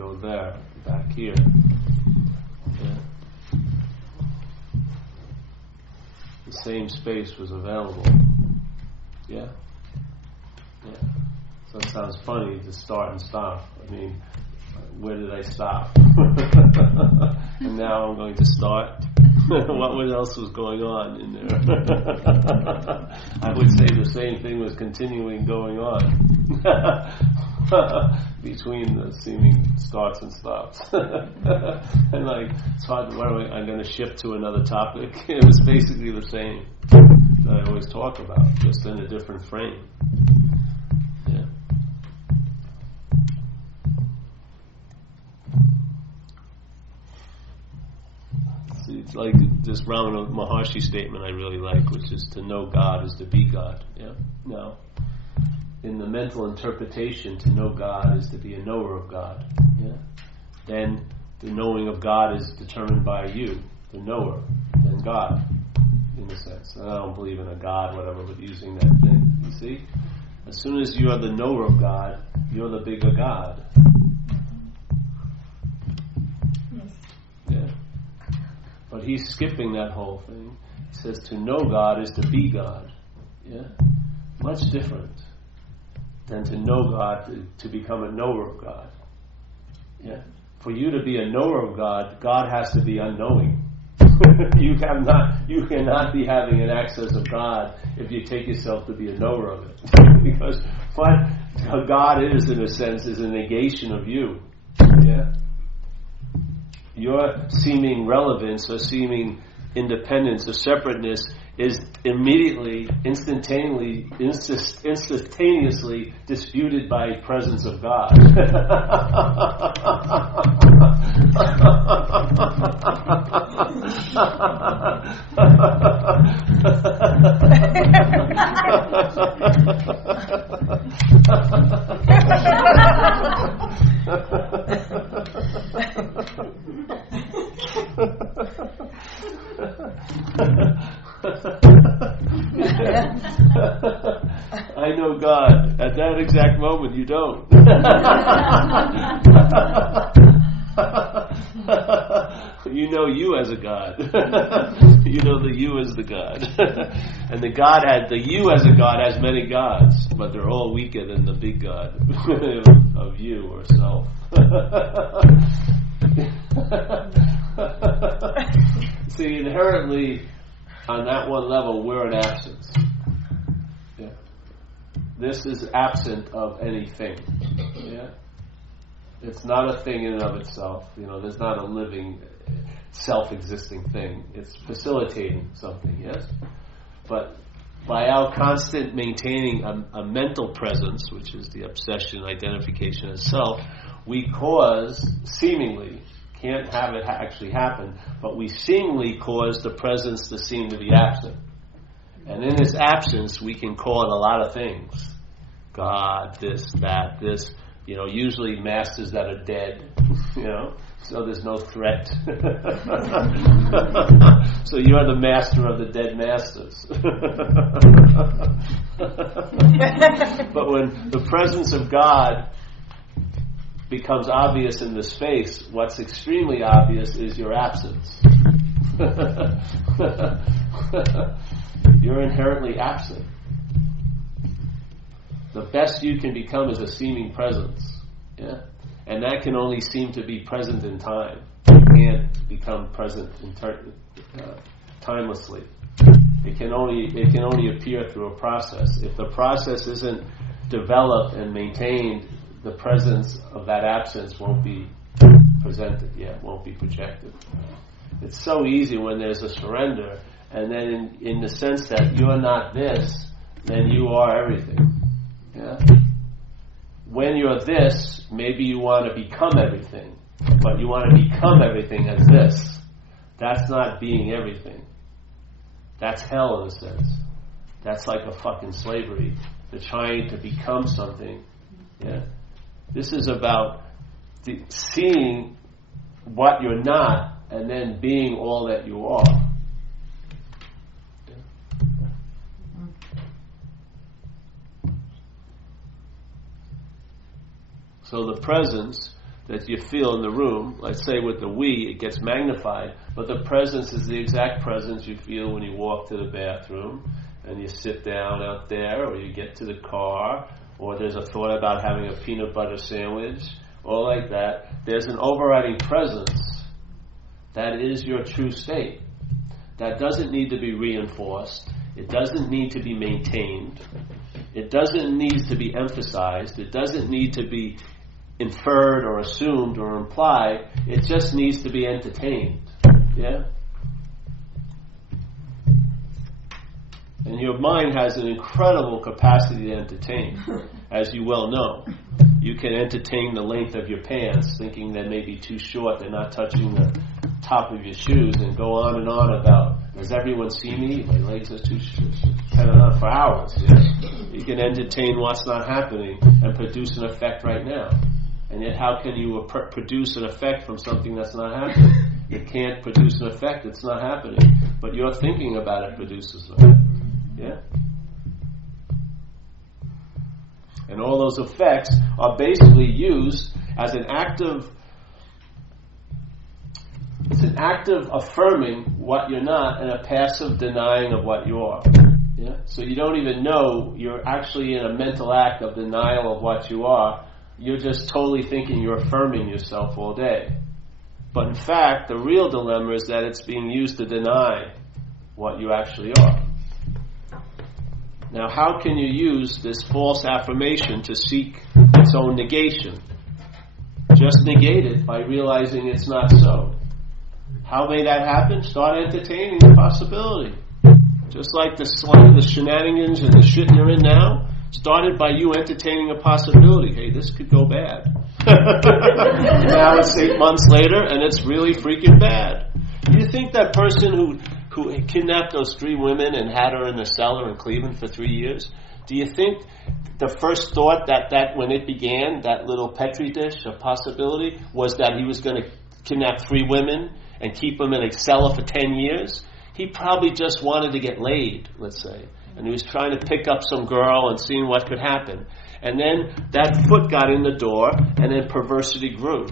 go there, back here. Yeah. The same space was available. Yeah? Yeah. So it sounds funny to start and stop. I mean, where did I stop? And now I'm going to start. What else was going on in there? I would say the same thing was continuing going on between the seeming starts and stops. And like, it's hard. I'm going to shift to another topic. It was basically the same that I always talk about, just in a different frame. Yeah. It's like this Ramana Maharshi statement I really like, which is to know God is to be God. Yeah. Now, in the mental interpretation, to know God is to be a knower of God. Yeah. Then the knowing of God is determined by you, the knower, and God, in a sense. And I don't believe in a God, whatever, but using that thing. You see, as soon as you are the knower of God, you're the bigger God. But he's skipping that whole thing. He says to know God is to be God. Yeah? Much different than to know God, to become a knower of God. Yeah? For you to be a knower of God, God has to be unknowing. You cannot be having an access of God if you take yourself to be a knower of it. Because what God is, in a sense, is a negation of you. Yeah? Your seeming relevance or seeming independence or separateness is immediately, instantaneously disputed by presence of God. I know God. At that exact moment, you don't. You know you as a God. You know the you as the God. And the you as a God has many gods, but they're all weaker than the big God of you or self. See, inherently, on that one level, we're an absence. Yeah. This is absent of anything. Yeah. It's not a thing in and of itself. There's not a living, self-existing thing. It's facilitating something, yes? But by our constant maintaining a mental presence, which is the obsession, identification as self, we cause, seemingly, can't have it actually happen, but we seemingly cause the presence to seem to be absent. And in this absence, we can call it a lot of things. God, this, that, this. Usually masters that are dead, so there's no threat. So you are the master of the dead masters. But when the presence of God becomes obvious in the space, what's extremely obvious is your absence. You're inherently absent. The best you can become is a seeming presence. Yeah? And that can only seem to be present in time. It can't become present timelessly. It can only appear through a process. If the process isn't developed and maintained, the presence of that absence won't be presented yet, won't be projected. It's so easy when there's a surrender, and then in the sense that you're not this, then you are everything. Yeah? When you're this, maybe you want to become everything, but you want to become everything as this. That's not being everything. That's hell in a sense. That's like a fucking slavery. They're trying to become something. Yeah? This is about seeing what you're not and then being all that you are. So the presence, that you feel in the room. Let's say with the we, it gets magnified, but the presence is the exact presence you feel when you walk to the bathroom and you sit down out there, or you get to the car, or there's a thought about having a peanut butter sandwich, or like that. There's an overriding presence that is your true state. That doesn't need to be reinforced. It doesn't need to be maintained. It doesn't need to be emphasized. It doesn't need to be inferred or assumed or implied. It just needs to be entertained. Yeah? And your mind has an incredible capacity to entertain, as you well know. You can entertain the length of your pants, thinking they may be too short, they're not touching the top of your shoes, and go on and on about, does everyone see me? My legs are too short. For hours. Yeah? You can entertain what's not happening and produce an effect right now. And yet how can you produce an effect from something that's not happening? It can't produce an effect, it's not happening. But your thinking about it produces an effect. Yeah? And all those effects are basically used as an active affirming what you're not and a passive denying of what you are. Yeah? So you don't even know you're actually in a mental act of denial of what you are. You're just totally thinking you're affirming yourself all day. But in fact, the real dilemma is that it's being used to deny what you actually are. Now, how can you use this false affirmation to seek its own negation? Just negate it by realizing it's not so. How may that happen? Start entertaining the possibility. Just like the shenanigans and the shit you're in now started by you entertaining a possibility. Hey, this could go bad. Now it's 8 months later and it's really freaking bad. Do you think that person who kidnapped those 3 women and had her in the cellar in Cleveland for 3 years, do you think the first thought that when it began, that little Petri dish of possibility, was that he was going to kidnap 3 women and keep them in a cellar for 10 years? He probably just wanted to get laid, let's say. And he was trying to pick up some girl and seeing what could happen. And then that foot got in the door, and then perversity grew.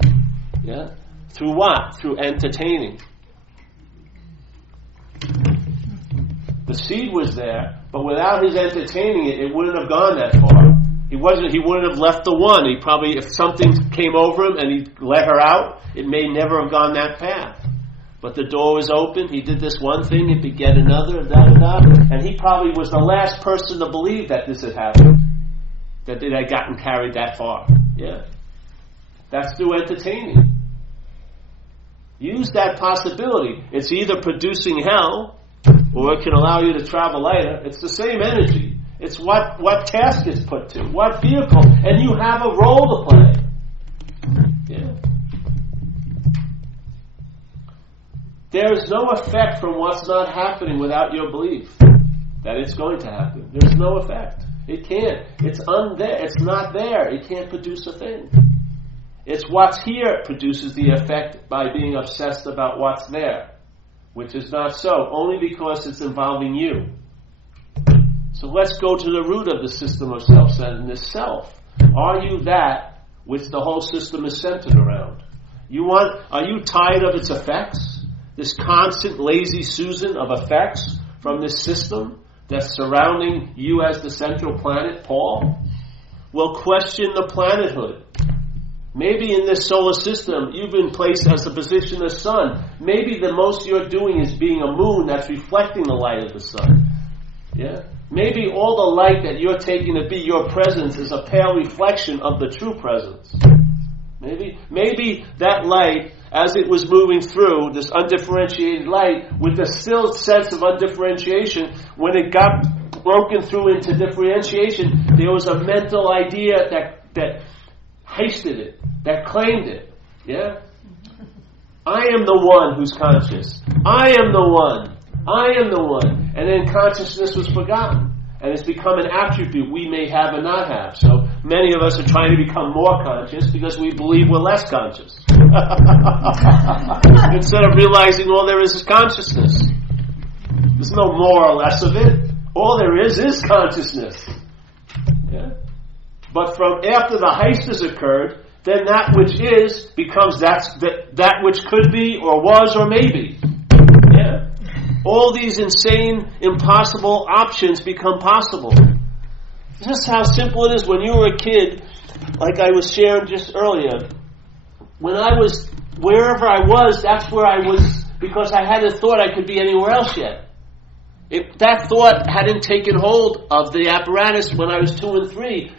Yeah? Through what? Through entertaining. The seed was there, but without his entertaining it, it wouldn't have gone that far. He wouldn't have left the one. He probably, if something came over him and he let her out, it may never have gone that path. But the door was open, he did this one thing, it beget another, and he probably was the last person to believe that this had happened, that it had gotten carried that far. Yeah. That's through entertaining. Use that possibility. It's either producing hell, or it can allow you to travel lighter. It's the same energy. It's what task it's put to, what vehicle, and you have a role to play. Yeah. There is no effect from what's not happening without your belief that it's going to happen. There's no effect. It can't. It's there. It's not there. It can't produce a thing. It's what's here produces the effect by being obsessed about what's there, which is not so, only because it's involving you. So let's go to the root of the system of self-centeredness. Self. Are you that which the whole system is centered around? Are you tired of its effects? This constant lazy Susan of effects from this system that's surrounding you as the central planet, Paul? Well, question the planethood. Maybe in this solar system, you've been placed as a position of sun. Maybe the most you're doing is being a moon that's reflecting the light of the sun. Yeah? Maybe all the light that you're taking to be your presence is a pale reflection of the true presence. Maybe that light, as it was moving through, this undifferentiated light, with the still sense of undifferentiation, when it got broken through into differentiation, there was a mental idea that hasted it, that claimed it. Yeah? I am the one who's conscious. I am the one. I am the one. And then consciousness was forgotten. And it's become an attribute we may have and not have. So many of us are trying to become more conscious because we believe we're less conscious. Instead of realizing all there is consciousness. There's no more or less of it. All there is consciousness. Yeah? But from after the heist has occurred, then that which is becomes that which could be or was or may be. Yeah? All these insane, impossible options become possible. This is how simple it is when you were a kid, like I was sharing just earlier. When I was, wherever I was, that's where I was, because I hadn't thought I could be anywhere else yet. That thought hadn't taken hold of the apparatus when I was 2 and 3.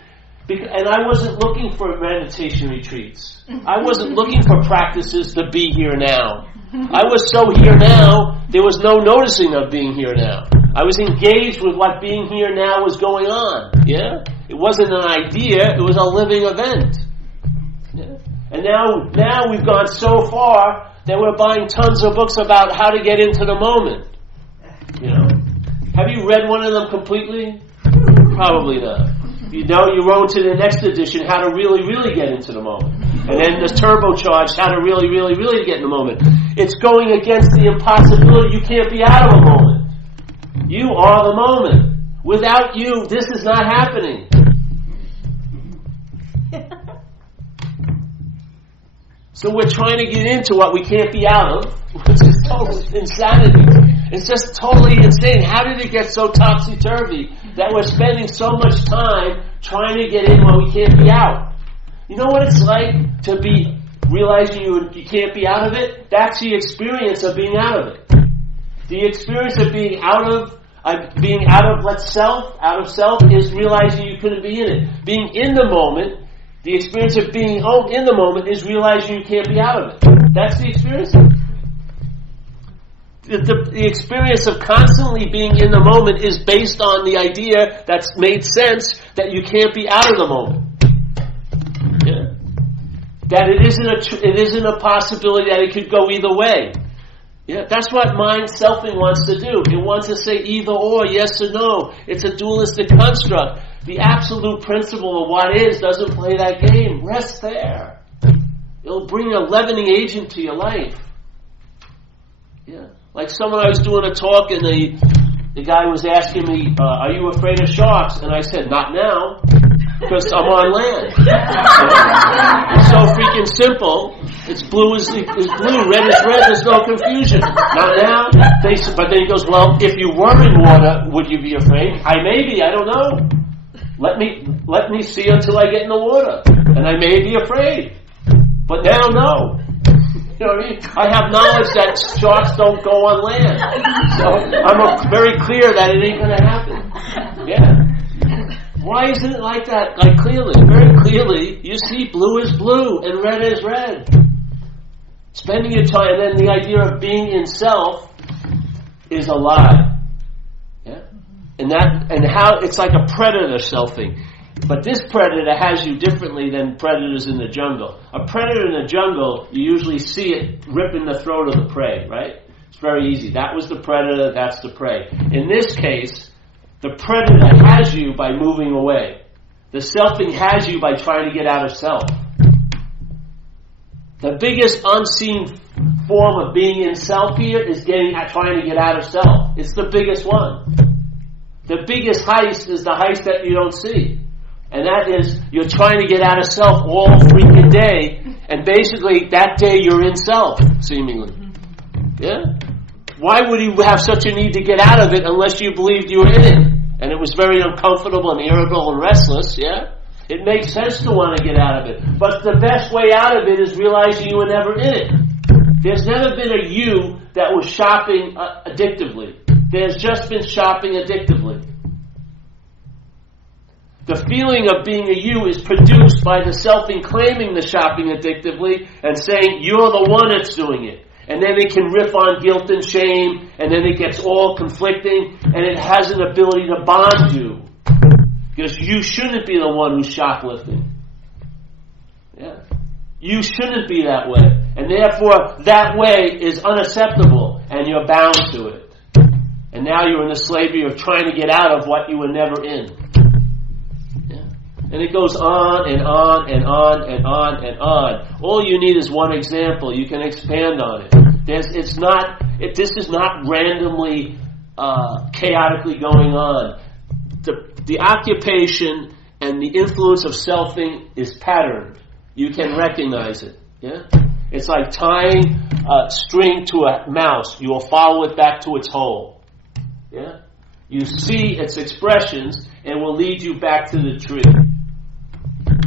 And I wasn't looking for meditation retreats. I wasn't looking for practices to be here now. I was so here now, there was no noticing of being here now. I was engaged with what being here now was going on. Yeah? It wasn't an idea, it was a living event. Yeah? And now we've gone so far that we're buying tons of books about how to get into the moment. You know? Have you read one of them completely? Probably not. You wrote to the next edition how to really, really get into the moment. And then the turbocharged how to really, really, really get in the moment. It's going against the impossibility. You can't be out of a moment. You are the moment. Without you, this is not happening. So we're trying to get into what we can't be out of, which is total insanity. It's just totally insane. How did it get so topsy-turvy that we're spending so much time trying to get in when we can't be out? You know what it's like to be realizing you can't be out of it? That's the experience of being out of it. The experience of being out of self is realizing you couldn't be in it. Being in the moment, the experience of being in the moment is realizing you can't be out of it. That's the experience. The experience of constantly being in the moment is based on the idea that's made sense that you can't be out of the moment. Yeah? That it isn't a possibility that it could go either way. Yeah, that's what mind selfing wants to do. It wants to say either or, yes or no. It's a dualistic construct. The absolute principle of what is doesn't play that game. Rest there. It'll bring a leavening agent to your life. Yeah. Like someone, I was doing a talk and the guy was asking me, are you afraid of sharks? And I said, not now, because I'm on land. It's so freaking simple. It's blue is blue, red is red, there's no confusion. Not now. But then he goes, well, if you were in water, would you be afraid? I may be, I don't know. Let me see until I get in the water. And I may be afraid. But now, no. You know what I mean? I have knowledge that sharks don't go on land. So I'm very clear that it ain't going to happen. Yeah. Why isn't it like that? Like clearly, very clearly, you see blue is blue and red is red. Spending your time, and then the idea of being in self is a lie. Yeah? And how it's like a predator selfing. But this predator has you differently than predators in the jungle. A predator in the jungle, you usually see it ripping the throat of the prey, right? It's very easy. That was the predator, that's the prey. In this case, the predator has you by moving away. The selfing has you by trying to get out of self. The biggest unseen form of being in self here is trying to get out of self. It's the biggest one. The biggest heist is the heist that you don't see. And that is, you're trying to get out of self all freaking day, and basically that day you're in self, seemingly. Yeah? Why would you have such a need to get out of it unless you believed you were in it? And it was very uncomfortable and irritable and restless, yeah? It makes sense to want to get out of it. But the best way out of it is realizing you were never in it. There's never been a you that was shopping addictively. There's just been shopping addictively. The feeling of being a you is produced by the selfing claiming the shopping addictively and saying, you're the one that's doing it. And then it can riff on guilt and shame, and then it gets all conflicting, and it has an ability to bond you. Because you shouldn't be the one who's shoplifting. Yeah. You shouldn't be that way. And therefore, that way is unacceptable, and you're bound to it. And now you're in the slavery of trying to get out of what you were never in. And it goes on and on and on and on and on. All you need is one example. You can expand on it. This is not randomly, chaotically going on. The occupation and the influence of selfing is patterned. You can recognize it. Yeah? It's like tying a string to a mouse. You will follow it back to its hole. Yeah? You see its expressions and will lead you back to the tree.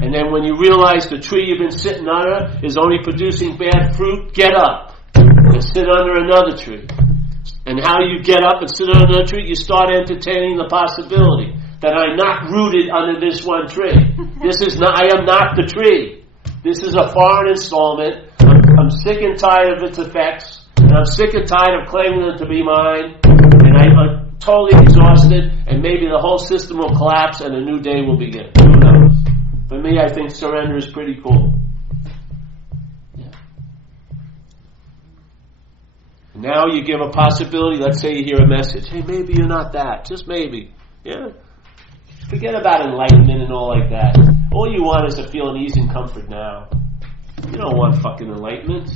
And then when you realize the tree you've been sitting under is only producing bad fruit, get up and sit under another tree. And how do you get up and sit under another tree? You start entertaining the possibility that I'm not rooted under this one tree. I am not the tree. This is a foreign installment. I'm sick and tired of its effects. And I'm sick and tired of claiming them to be mine. And I'm totally exhausted. And maybe the whole system will collapse and a new day will begin. Who knows? For me, I think surrender is pretty cool. Yeah. Now you give a possibility. Let's say you hear a message. Hey, maybe you're not that. Just maybe. Yeah. Forget about enlightenment and all like that. All you want is to feel an ease and comfort now. You don't want fucking enlightenment.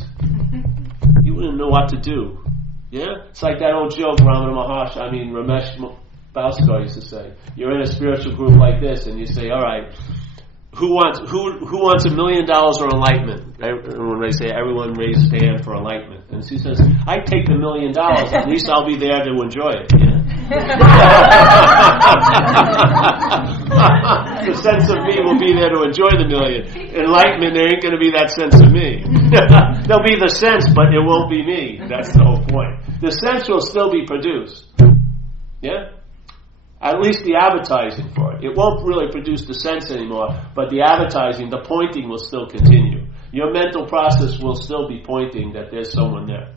You wouldn't know what to do. Yeah? It's like that old joke Ramesh Bauskar used to say. You're in a spiritual group like this and you say, all right, who wants $1 million or enlightenment? And when they say everyone raise his hand for enlightenment. And she says, I take the $1 million, at least I'll be there to enjoy it. Yeah? The sense of me will be there to enjoy the $1 million. Enlightenment, there ain't going to be that sense of me. There'll be the sense, but it won't be me. That's the whole point. The sense will still be produced. Yeah? At least the advertising for it. It won't really produce the sense anymore, but the advertising, the pointing will still continue. Your mental process will still be pointing that there's someone there.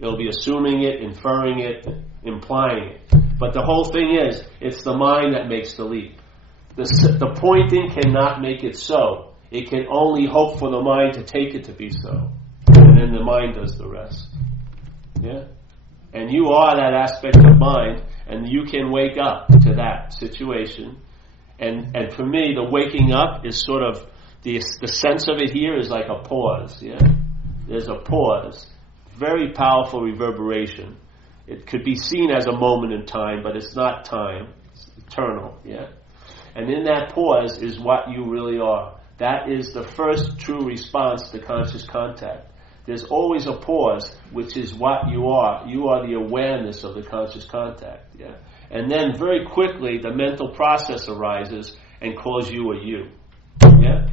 It'll be assuming it, inferring it, implying it. But the whole thing is, it's the mind that makes the leap. The pointing cannot make it so. It can only hope for the mind to take it to be so. And then the mind does the rest. Yeah? And you are that aspect of mind, and you can wake up to that situation. And for me, the waking up is sort of, the sense of it here is like a pause. Yeah? There's a pause. Very powerful reverberation. It could be seen as a moment in time, but it's not time. It's eternal. Yeah? And in that pause is what you really are. That is the first true response to conscious contact. There's always a pause, which is what you are. You are the awareness of the conscious contact. Yeah? And then very quickly, the mental process arises and calls you a you. Yeah?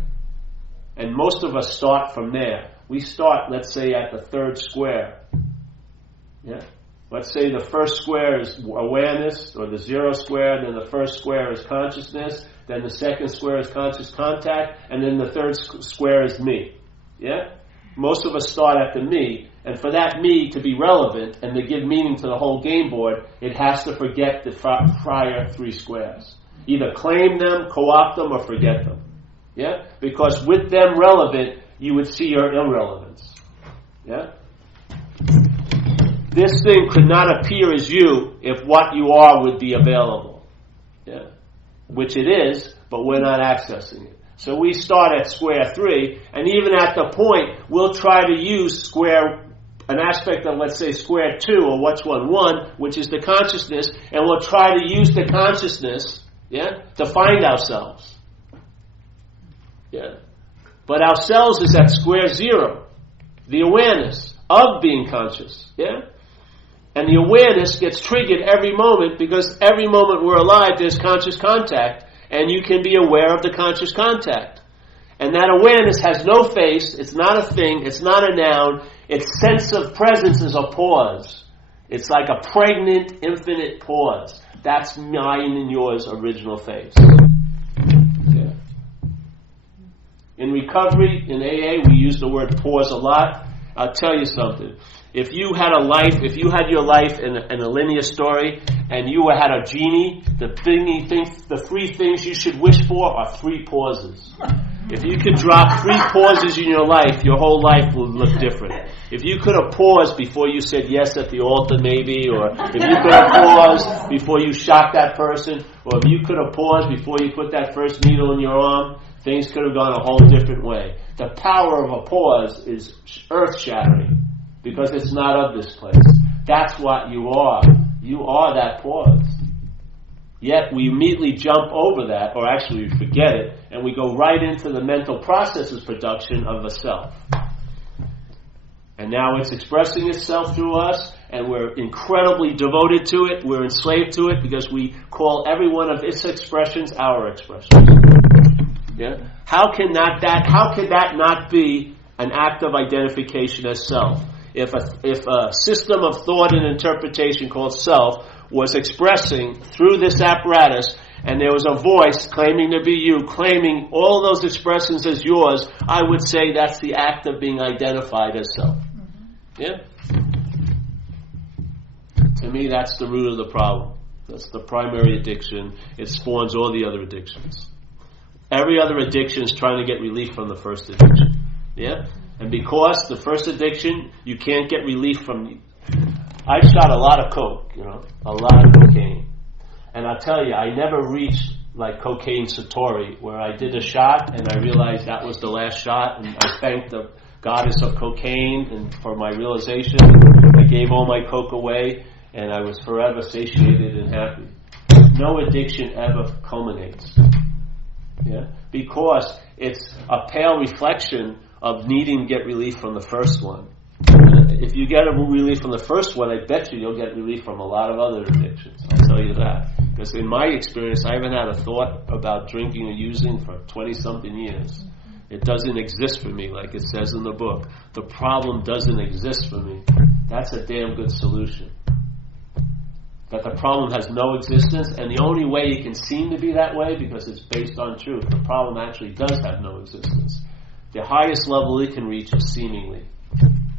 And most of us start from there. We start, let's say, at the third square. Yeah? Let's say the first square is awareness, or the zero square, then the first square is consciousness, then the second square is conscious contact, and then the third square is me. Yeah? Most of us start at the me, and for that me to be relevant and to give meaning to the whole game board, it has to forget the prior three squares. Either claim them, co-opt them, or forget them. Yeah? Because with them relevant, you would see your irrelevance. Yeah? This thing could not appear as you if what you are would be available. Yeah? Which it is, but we're not accessing it. So we start at square 3, and even at the point, we'll try to use an aspect of, let's say, square 2, or what's 1, which is the consciousness, and we'll try to use the consciousness, yeah, to find ourselves. Yeah. But ourselves is at square 0, the awareness of being conscious, yeah? And the awareness gets triggered every moment, because every moment we're alive, there's conscious contact, and you can be aware of the conscious contact. And that awareness has no face, it's not a thing, it's not a noun, its sense of presence is a pause. It's like a pregnant, infinite pause. That's mine and yours original face. Yeah. In recovery, in AA, we use the word pause a lot. I'll tell you something. If you had your life in a linear story, and you had a genie, the 3 things you should wish for are 3 pauses. If you could drop 3 pauses in your life, your whole life would look different. If you could have paused before you said yes at the altar, maybe, or if you could have paused before you shot that person, or if you could have paused before you put that first needle in your arm, things could have gone a whole different way. The power of a pause is earth-shattering, because it's not of this place. That's what you are. You are that pause. Yet we immediately jump over that, or actually we forget it, and we go right into the mental processes production of a self. And now it's expressing itself through us, and we're incredibly devoted to it, we're enslaved to it, because we call every one of its expressions our expressions. Yeah? How can that not be an act of identification as self? If a system of thought and interpretation called self was expressing through this apparatus, and there was a voice claiming to be you, claiming all those expressions as yours, I would say that's the act of being identified as self. Yeah? To me, that's the root of the problem. That's the primary addiction. It spawns all the other addictions. Every other addiction is trying to get relief from the first addiction. Yeah? And because the first addiction, you can't get relief from. I shot a lot of coke, a lot of cocaine. And I'll tell you, I never reached like cocaine satori, where I did a shot and I realized that was the last shot, and I thanked the goddess of cocaine and for my realization. I gave all my coke away, and I was forever satiated and happy. No addiction ever culminates. Yeah? Because it's a pale reflection of needing to get relief from the first one. If you get a relief from the first one, I bet you'll get relief from a lot of other addictions. I'll tell you that. Because in my experience, I haven't had a thought about drinking or using for 20-something years. It doesn't exist for me, like it says in the book. The problem doesn't exist for me. That's a damn good solution. That the problem has no existence, and the only way it can seem to be that way, because it's based on truth, the problem actually does have no existence. The highest level it can reach is seemingly.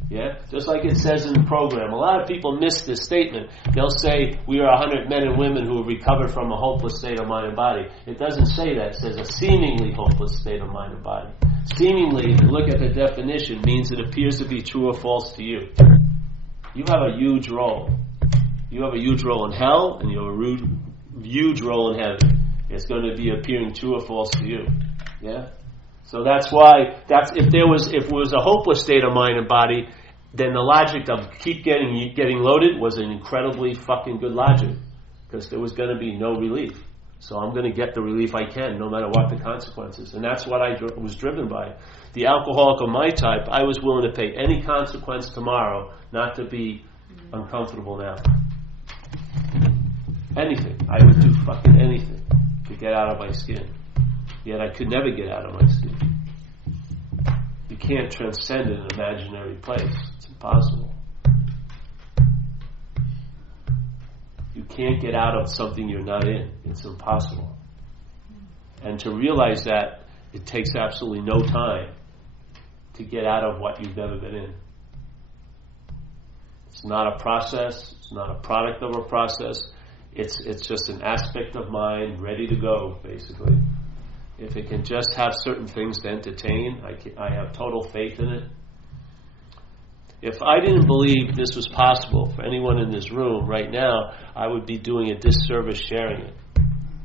Yeah? Just like it says in the program. A lot of people miss this statement. They'll say, we are 100 men and women who have recovered from a hopeless state of mind and body. It doesn't say that. It says a seemingly hopeless state of mind and body. Seemingly, if you look at the definition, means it appears to be true or false to you. You have a huge role. You have a huge role in hell, and you have a huge role in heaven. It's going to be appearing true or false to you. Yeah? So that's why, if it was a hopeless state of mind and body, then the logic of keep getting loaded was an incredibly fucking good logic, because there was going to be no relief. So I'm going to get the relief I can, no matter what the consequences. And that's what I was driven by. The alcoholic of my type, I was willing to pay any consequence tomorrow not to be uncomfortable now. Anything. I would do fucking anything to get out of my skin. Yet I could never get out of my skin. You can't transcend an imaginary place. It's impossible. You can't get out of something you're not in. It's impossible. And to realize that, it takes absolutely no time to get out of what you've never been in. It's not a process. It's not a product of a process. It's just an aspect of mind ready to go, basically. If it can just have certain things to entertain, I have total faith in it. If I didn't believe this was possible for anyone in this room right now, I would be doing a disservice sharing it.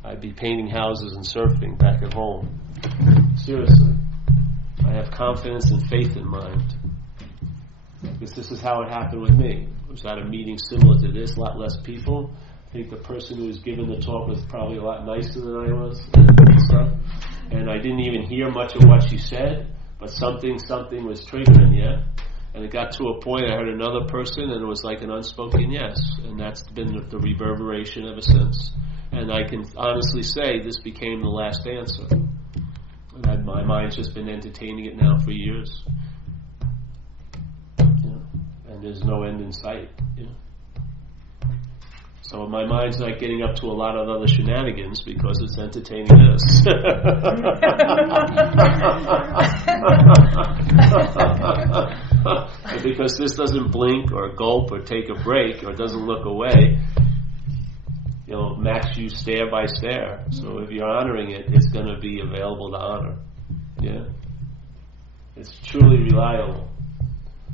I'd be painting houses and surfing back at home. Seriously. I have confidence and faith in mind. Because this is how it happened with me. I was at a meeting similar to this, a lot less people. I think the person who was giving the talk was probably a lot nicer than I was and stuff. And I didn't even hear much of what she said, but something was triggering, yeah? And it got to a point I heard another person and it was like an unspoken yes. And that's been the reverberation ever since. And I can honestly say this became the last answer. And my mind's just been entertaining it now for years. And there's no end in sight. So my mind's not getting up to a lot of other shenanigans because it's entertaining this. Because this doesn't blink or gulp or take a break or doesn't look away, match you stare by stare. So if you're honoring it, it's going to be available to honor. Yeah, it's truly reliable,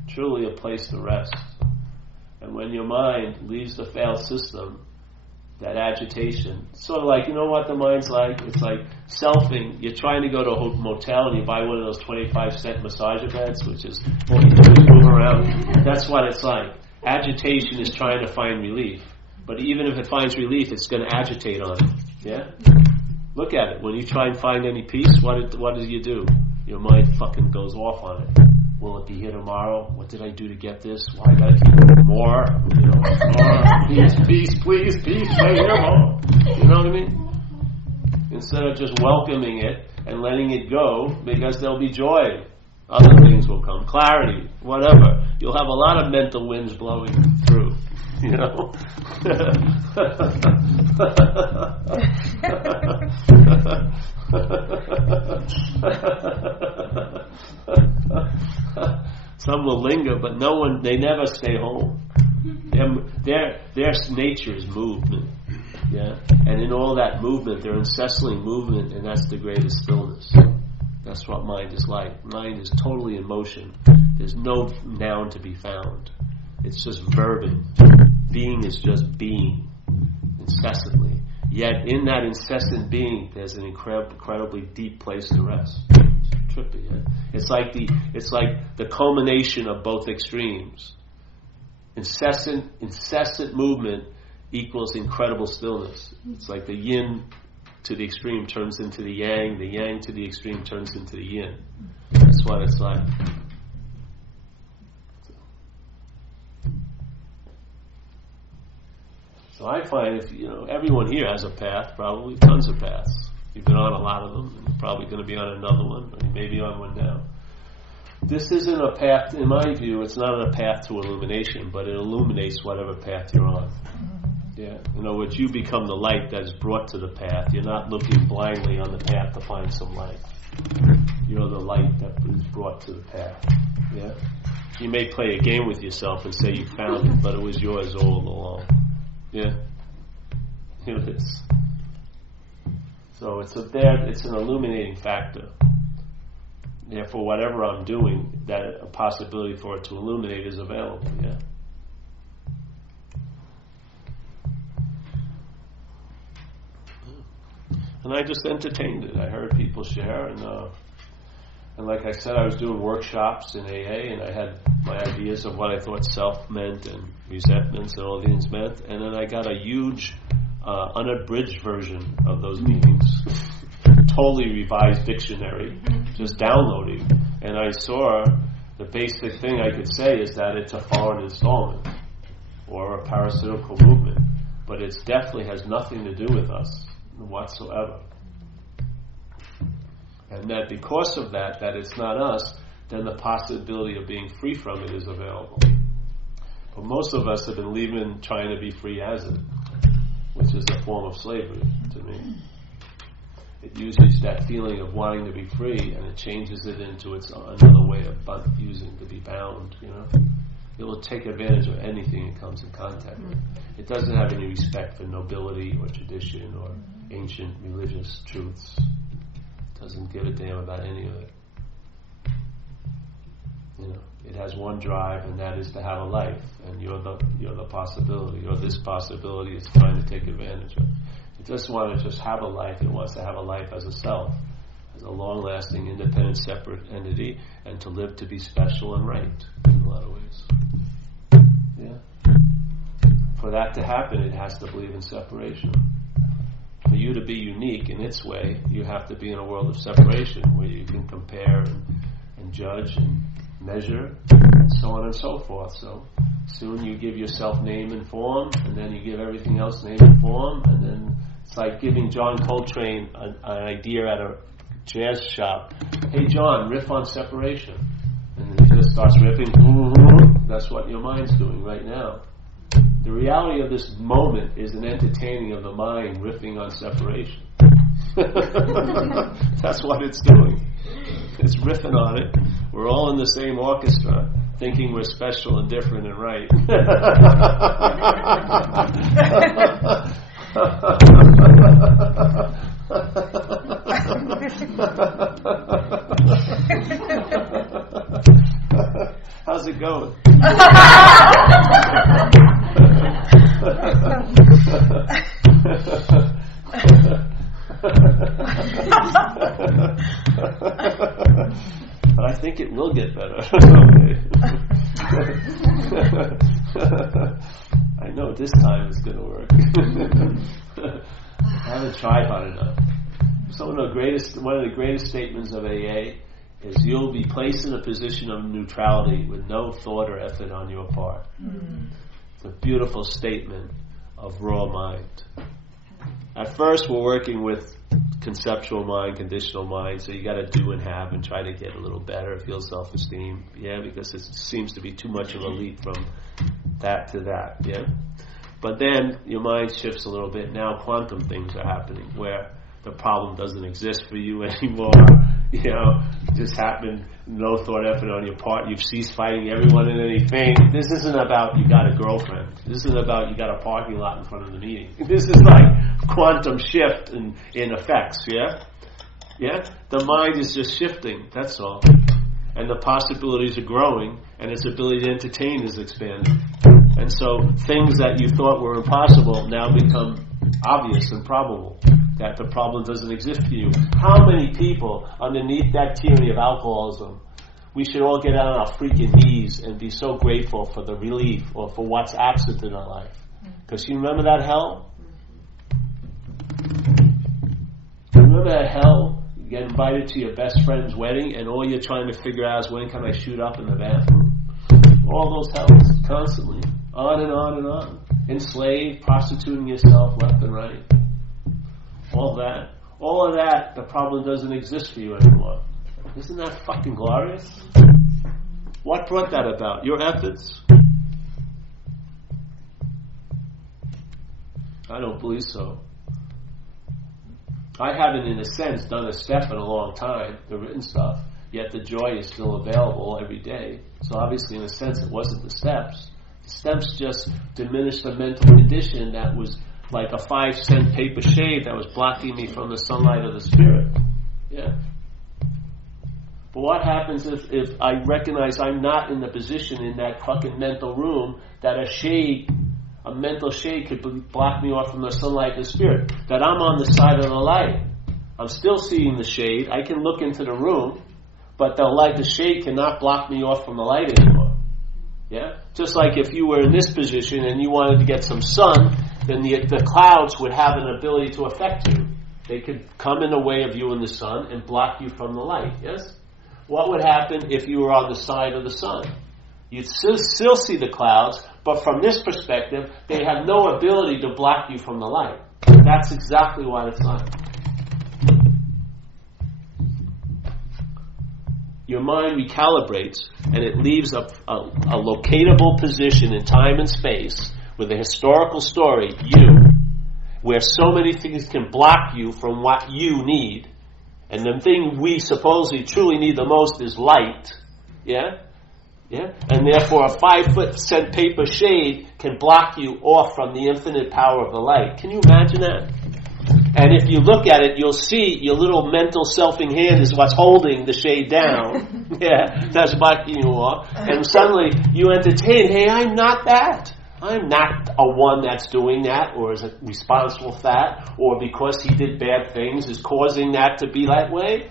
truly a place to rest. And when your mind leaves the failed system, that agitation, sort of like, you know what the mind's like? It's like selfing. You're trying to go to a motel and you buy one of those 25-cent massager beds, which is all you do is move around. That's what it's like. Agitation is trying to find relief. But even if it finds relief, it's going to agitate on it. Yeah? Look at it. When you try and find any peace, what do you do? Your mind fucking goes off on it. Will it be here tomorrow? What did I do to get this? Why did I keep more? More. Peace, please, peace, right here, more. You know what I mean? Instead of just welcoming it and letting it go, because there'll be joy. Other things will come. Clarity, whatever. You'll have a lot of mental winds blowing through. You know? Some will linger, but they never stay home. Their nature is movement. Yeah? And in all that movement, they're incessantly movement, and that's the greatest stillness. That's what mind is like. Mind is totally in motion. There's no noun to be found. It's just verbing. Being is just being incessantly. Yet in that incessant being, there's an incredibly deep place to rest. It's trippy. Yeah? It's like the culmination of both extremes. Incessant movement equals incredible stillness. It's like the yin to the extreme turns into the yang to the extreme turns into the yin. That's what it's like. So I find everyone here has a path, probably tons of paths. You've been on a lot of them, and you're probably going to be on another one, or you may be on one now. This isn't a path, in my view, it's not a path to illumination, but it illuminates whatever path you're on. Yeah. In other words, you become the light that is brought to the path. You're not looking blindly on the path to find some light. You're the light that is brought to the path. Yeah. You may play a game with yourself and say you found it, but it was yours all along. Yeah. Here it is. So it's an illuminating factor. Therefore, whatever I'm doing, that a possibility for it to illuminate is available. Yeah. And I just entertained it. I heard people share, and like I said, I was doing workshops in AA, and I had my ideas of what I thought self meant and resentments and all things meant, and then I got a huge, unabridged version of those meanings, totally revised dictionary, just downloading, and I saw the basic thing I could say is that it's a foreign installment or a parasitical movement, but it definitely has nothing to do with us whatsoever. And that because of that it's not us, then the possibility of being free from it is available. But most of us have been leaving trying to be free as it, which is a form of slavery to me. It uses that feeling of wanting to be free and it changes it into another way of using to be bound, It will take advantage of anything it comes in contact with. It doesn't have any respect for nobility or tradition or ancient religious truths. It doesn't give a damn about any of it. It has one drive, and that is to have a life, and you're the possibility, or this possibility is trying to take advantage of. It doesn't want to just have a life, it wants to have a life as a self, as a long-lasting, independent, separate entity, and to live to be special and right in a lot of ways. Yeah. For that to happen, it has to believe in separation. For you to be unique in its way, you have to be in a world of separation where you can compare and judge and measure and so on and so forth. So soon you give yourself name and form, and then you give everything else name and form, and then it's like giving John Coltrane an idea at a jazz shop. Hey John, riff on separation. And then he just starts riffing. That's what your mind's doing right now. The reality of this moment is an entertaining of the mind riffing on separation. That's what it's doing. It's riffing on it. We're all in the same orchestra, thinking we're special and different and right. How's it going? But I think it will get better. I know this time it's going to work. I haven't tried hard enough. One of the greatest statements of AA is you'll be placed in a position of neutrality with no thought or effort on your part. It's a beautiful statement of raw mind. At first we're working with conceptual mind, conditional mind, so you got to do and have and try to get a little better, feel self-esteem, because it seems to be too much of a leap from that to that, But then your mind shifts a little bit. Now quantum things are happening where the problem doesn't exist for you anymore. It just happened, no thought, effort on your part. You've ceased fighting everyone and anything. This isn't about you got a girlfriend. This isn't about you got a parking lot in front of the meeting. This is like quantum shift in effects, The mind is just shifting, that's all. And the possibilities are growing, and its ability to entertain is expanding. And so things that you thought were impossible now become obvious and probable. That the problem doesn't exist for you. How many people underneath that tyranny of alcoholism, we should all get out on our freaking knees and be so grateful for the relief or for what's absent in our life. Because you remember that hell? Remember that hell? You get invited to your best friend's wedding and all you're trying to figure out is when can I shoot up in the bathroom? All those hells, constantly. On and on and on. Enslaved, prostituting yourself left and right. All of that, the problem doesn't exist for you anymore. Isn't that fucking glorious? What brought that about? Your efforts? I don't believe so. I haven't, in a sense, done a step in a long time, the written stuff, yet the joy is still available every day. So obviously, in a sense, it wasn't the steps. The steps just diminished the mental condition that was like a 5-cent paper shade that was blocking me from the sunlight of the Spirit. But what happens if I recognize I'm not in the position in that fucking mental room that a mental shade could block me off from the sunlight of the Spirit? That I'm on the side of the light. I'm still seeing the shade. I can look into the room, but the shade cannot block me off from the light anymore. Just like if you were in this position and you wanted to get some sun, then the clouds would have an ability to affect you. They could come in the way of you in the sun and block you from the light, yes? What would happen if you were on the side of the sun? You'd still see the clouds, but from this perspective, they have no ability to block you from the light. That's exactly what it's like. Your mind recalibrates, and it leaves a locatable position in time and space with a historical story, you, where so many things can block you from what you need, and the thing we supposedly truly need the most is light, and therefore a 5-cent paper shade can block you off from the infinite power of the light. Can you imagine that? And if you look at it, you'll see your little mental selfing hand is what's holding the shade down. That's blocking you off. And suddenly you entertain, hey, I'm not that. I'm not a one that's doing that or is responsible for that or because he did bad things is causing that to be that way.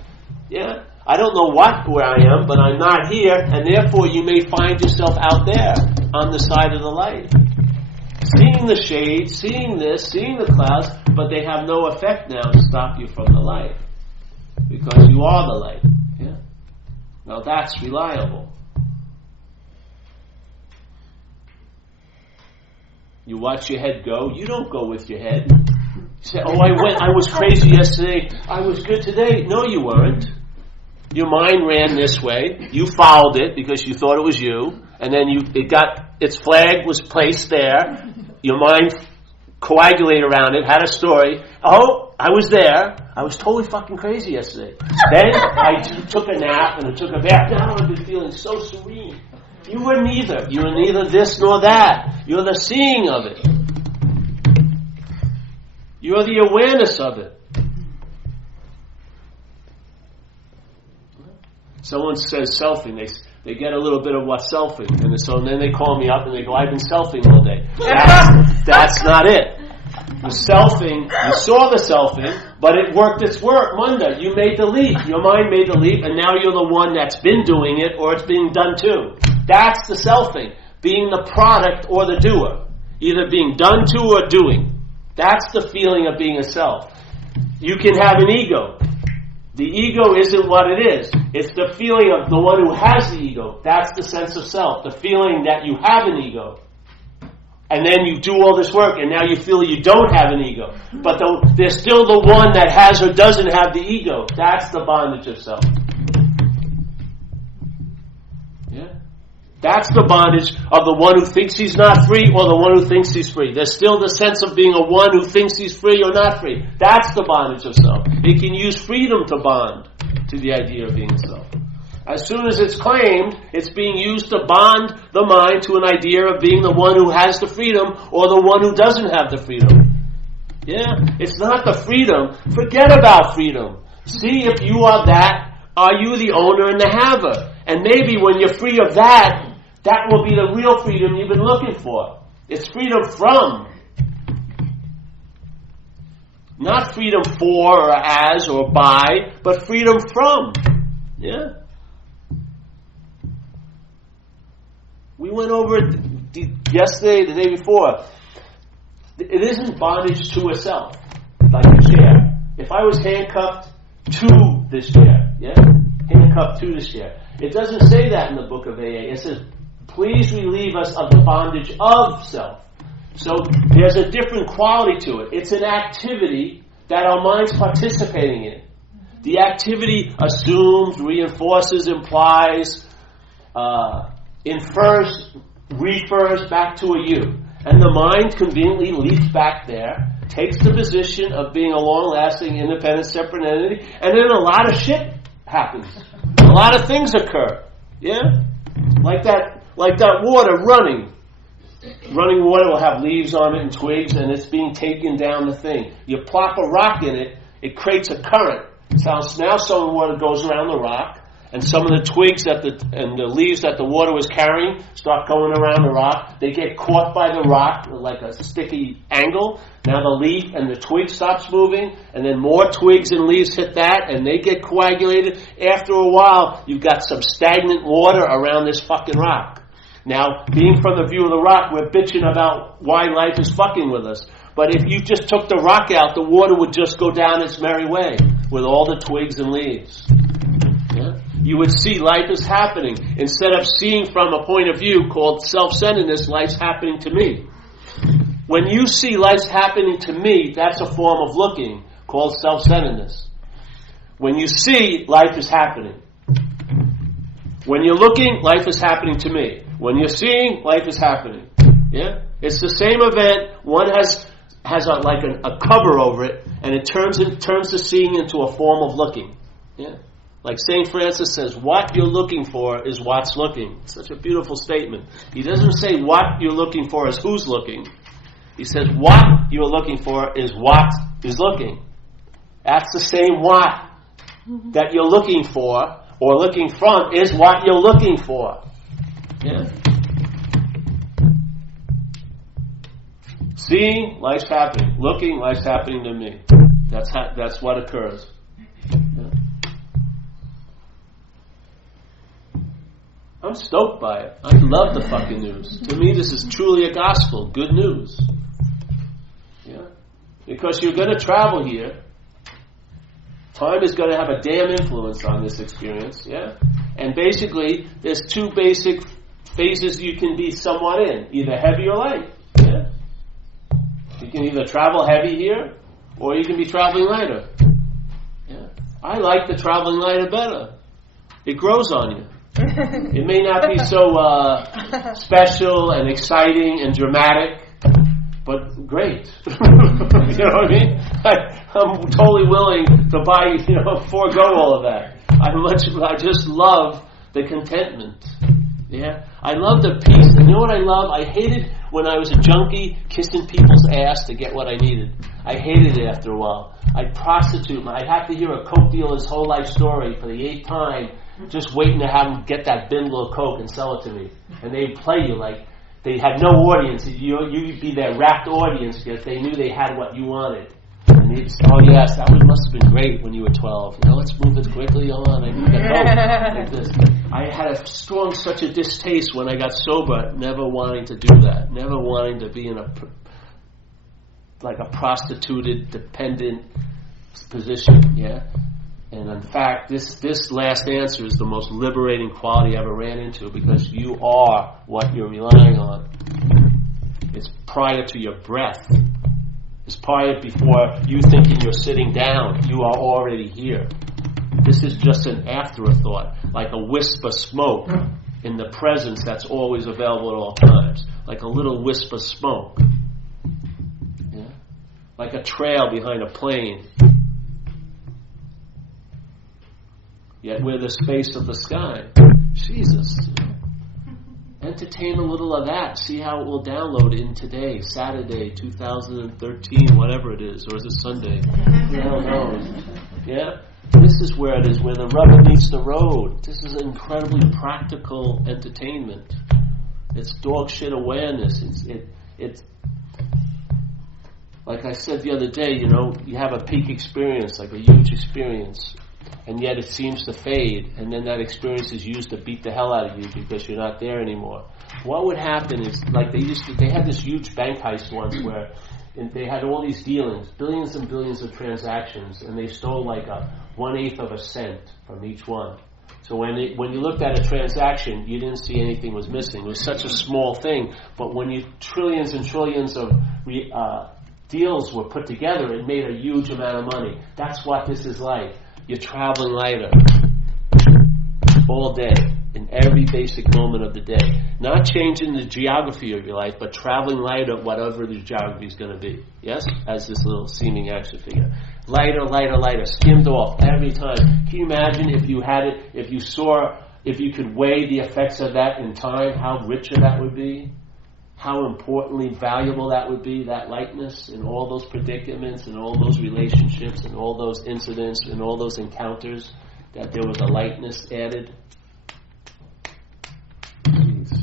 I don't know where I am, but I'm not here, and therefore you may find yourself out there on the side of the light. Seeing the shade, seeing this, seeing the clouds, but they have no effect now to stop you from the light. Because you are the light. Now that's reliable. You watch your head go, you don't go with your head. You say, I was crazy yesterday, I was good today. No, you weren't. Your mind ran this way, you followed it because you thought it was you, and then its flag was placed there, your mind coagulated around it, had a story, I was there, I was totally fucking crazy yesterday. Then I took a nap and I took a bath, now I've been feeling so serene. You were neither. You were neither this nor that. You're the seeing of it. You're the awareness of it. Someone says selfing, they get a little bit of what's selfing, and so then they call me up and they go, I've been selfing all day. That's not it. The selfing, you saw the selfing, but it worked its work. Munda, you made the leap. Your mind made the leap, and now you're the one that's been doing it, or it's being done too. That's the selfing, being the product or the doer. either being done to or doing. That's the feeling of being a self. You can have an ego. The ego isn't what it is. It's the feeling of the one who has the ego. That's the sense of self. The feeling that you have an ego. And then you do all this work and now you feel you don't have an ego. But there's still the one that has or doesn't have the ego. That's the bondage of self. Yeah? That's the bondage of the one who thinks he's not free or the one who thinks he's free. There's still the sense of being a one who thinks he's free or not free. That's the bondage of self. It can use freedom to bond to the idea of being self. As soon as it's claimed, it's being used to bond the mind to an idea of being the one who has the freedom or the one who doesn't have the freedom. Yeah? It's not the freedom. Forget about freedom. See if you are that, are you the owner and the haver? And maybe when you're free of that, that will be the real freedom you've been looking for. It's freedom from. Not freedom for or as or by, but freedom from. Yeah? We went over it yesterday, the day before. It isn't bondage to a self, like a chair. If I was handcuffed to this chair, yeah? Handcuffed to this chair. It doesn't say that in the book of AA. It says, please relieve us of the bondage of self. So there's a different quality to it. It's an activity that our mind's participating in. The activity assumes, reinforces, implies, infers, refers back to a you. And the mind conveniently leaps back there, takes the position of being a long-lasting, independent, separate entity, and then a lot of shit happens. A lot of things occur. Yeah? Like that water running. Running water will have leaves on it and twigs, and it's being taken down the thing. You plop a rock in it, it creates a current. So now some of the water goes around the rock, and some of the twigs and the leaves that the water was carrying start going around the rock. They get caught by the rock like a sticky angle. Now the leaf and the twig stops moving, and then more twigs and leaves hit that, and they get coagulated. After a while, you've got some stagnant water around this fucking rock. Now, being from the view of the rock, we're bitching about why life is fucking with us. But if you just took the rock out, the water would just go down its merry way with all the twigs and leaves. Yeah? You would see life is happening. Instead of seeing from a point of view called self-centeredness, life's happening to me. When you see life's happening to me, that's a form of looking called self-centeredness. When you see, life is happening. When you're looking, life is happening to me. When you're seeing, life is happening. Yeah? It's the same event. One has a cover over it, and it turns the seeing into a form of looking. Yeah? Like St. Francis says, what you're looking for is what's looking. It's such a beautiful statement. He doesn't say what you're looking for is who's looking. He says what you're looking for is what is looking. That's the same what that you're looking for or looking from is what you're looking for. Yeah. Seeing, life's happening. Looking, life's happening to me. That's what occurs. Yeah. I'm stoked by it. I love the fucking news. To me, this is truly a gospel. Good news. Yeah. Because you're going to travel here. Time is going to have a damn influence on this experience. Yeah. And basically, there's two basic phases you can be somewhat in. Either heavy or light. Yeah. You can either travel heavy here, or you can be traveling lighter. Yeah. I like the traveling lighter better. It grows on you. It may not be so special and exciting and dramatic, but great. You know what I mean? I'm totally willing to forego all of that. I just love the contentment. Yeah, I love the peace. And you know what I love? I hated when I was a junkie kissing people's ass to get what I needed. I hated it after a while. I'd prostitute. I'd have to hear a coke dealer's whole life story for the 8th time, just waiting to have him get that bindle of coke and sell it to me. And they'd play you like they had no audience. You'd be their rapt audience because they knew they had what you wanted. And he'd say, oh yes, that must have been great when you were 12. Let's move it quickly on. I need to get home. Like this. I had such a distaste when I got sober, never wanting to do that, never wanting to be in a prostituted, dependent position. Yeah. And in fact, this last answer is the most liberating quality I ever ran into, because you are what you're relying on. It's prior to your breath. It's prior before you thinking you're sitting down. You are already here. This is just an afterthought, like a wisp of smoke in the presence that's always available at all times, like a little wisp of smoke. Yeah? Like a trail behind a plane. Yet we're the space of the sky. Jesus. Entertain a little of that. See how it will download in today, Saturday, 2013, whatever it is. Or is it Sunday? Who the hell knows? Yeah? This is where it is, where the rubber meets the road. This is incredibly practical entertainment. It's dog shit awareness. It's like I said the other day, you have a peak experience, like a huge experience. And yet it seems to fade, and then that experience is used to beat the hell out of you because you're not there anymore. What would happen is, like they had this huge bank heist once where they had all these dealings, billions and billions of transactions, and they stole like 1/8 of a cent from each one. So when you looked at a transaction, you didn't see anything was missing. It was such a small thing, but when trillions and trillions of deals were put together, it made a huge amount of money. That's what this is like. You're traveling lighter all day, in every basic moment of the day. Not changing the geography of your life, but traveling lighter, whatever the geography is going to be. Yes? As this little seeming action figure. Lighter, lighter, lighter, skimmed off every time. Can you imagine if you had it, if you could weigh the effects of that in time, how richer that would be? How importantly valuable that would be, that lightness in all those predicaments and all those relationships and all those incidents and all those encounters, that there was a lightness added. Jeez.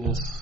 Yes.